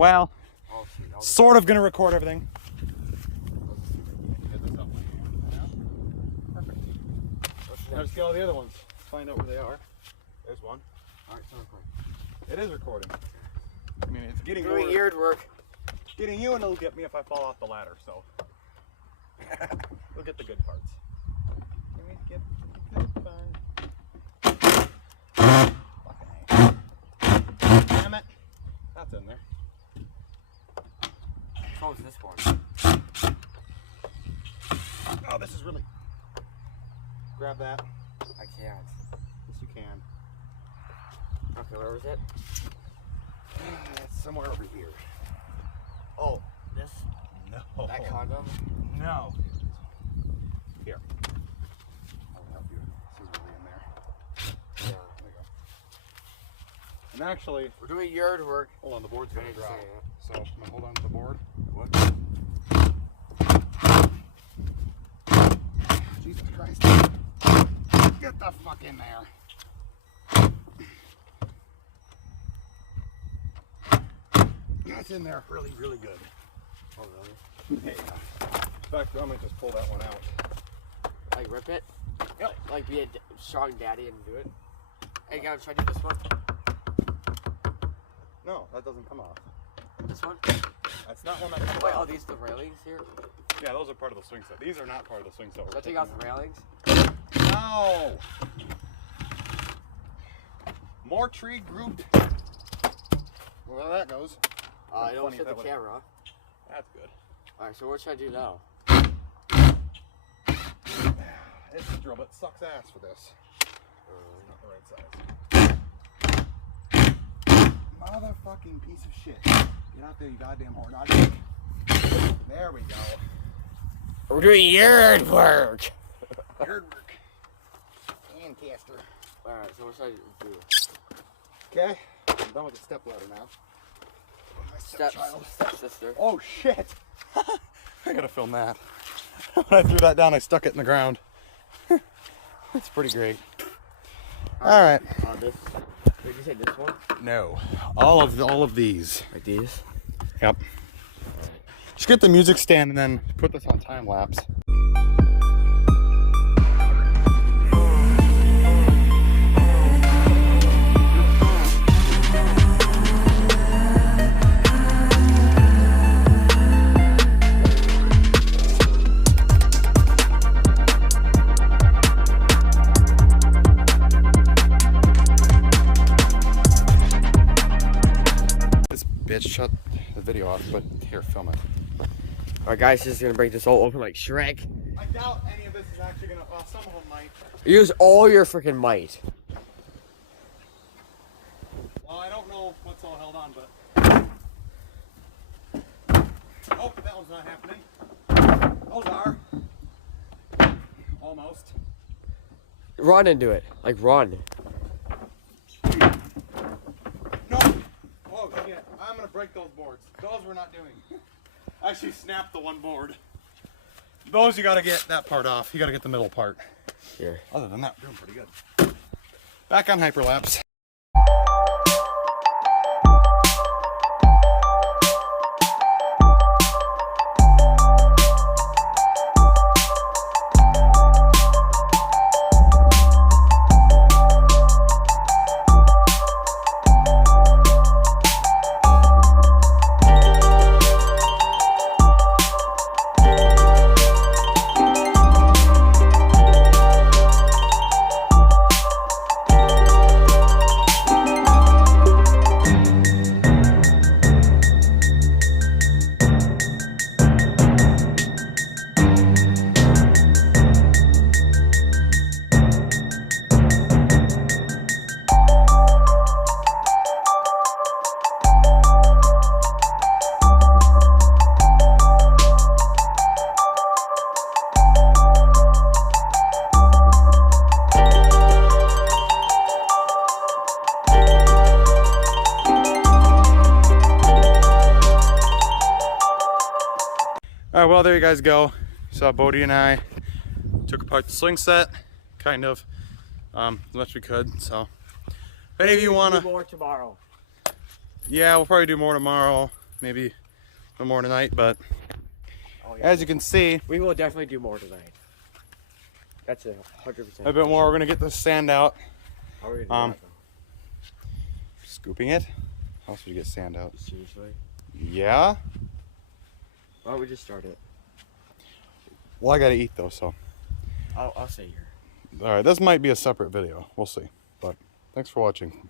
Well, sort of gonna record everything. Perfect. Now just get all the other ones. Find out where they are. There's one. Alright, it's recording. It is recording. I mean, it's getting doing yard work. Getting you, and it'll get me if I fall off the ladder, so. We'll get the good parts. Let me get the good parts. Damn it. That's in there. So is this one. Oh, this is really. Grab that. I can't. Yes, you can. Okay, where was it? It's somewhere over here. Oh, this? No. That condom? No. Here. I'll help you. This is really in there. Yeah. There you go. And actually, we're doing yard work. Hold on, the board's gonna drop. So I'm gonna hold on to the board. What? Jesus Christ. Get the fuck in there. That's in there really, really good. Oh, really? Yeah. In fact, I'm gonna just pull that one out. Like rip it? Yep. Like be a strong daddy and do it? Hey, guys, try to do this one. No, that doesn't come off. This one? That's not one that comes Wait, off. oh, these the railings here? Yeah, those are part of the swing set. These are not part of the swing set. Should I take off the railings? No! More tree grouped. Well, there that goes. I don't fit the camera. That's good. Alright, so what should I do now? It's a drill, but it sucks ass for this. Not the right size. Motherfucking piece of shit. Get out there, you goddamn whore. Not it. There we go. We're doing yard work! Yard work. And caster. Alright, so what should I do? Okay, I'm done with the step ladder now. My Stepsister. Oh shit! I gotta film that. When I threw that down, I stuck it in the ground. It's pretty great. All right. This. Did you say this one? No, all of these. Like these? Yep. Just get the music stand and then put this on time lapse. Bitch, shut the video off, but here, film it. Alright guys, just gonna break this all open like Shrek. I doubt any of this is actually gonna, well, some of them might. Use all your freaking might. Well, I don't know what's all held on, but. Oh, that one's not happening. Those are. Almost. Run into it. Like run. No! Oh shit, I'm gonna break those boards. Those we're not doing. I actually snapped the one board. Those you gotta get that part off. You gotta get the middle part. Here. Other than that, we're doing pretty good. Back on hyperlapse. All right, well, there you guys go. So Bode and I took apart the swing set, kind of, as much as we could. So if any of you want to... more tomorrow. Yeah, we'll probably do more tomorrow. maybe no more tonight, but Oh, yeah. as you can see, We will definitely do more tonight. That's 100%. a bit more. We're gonna get this sand out. How are we gonna do that, Scooping it. How else would you get sand out? though? Seriously? Yeah. Why don't we just start it? Well, I gotta eat though, so. I'll stay here. All right, this might be a separate video. We'll see. But thanks for watching.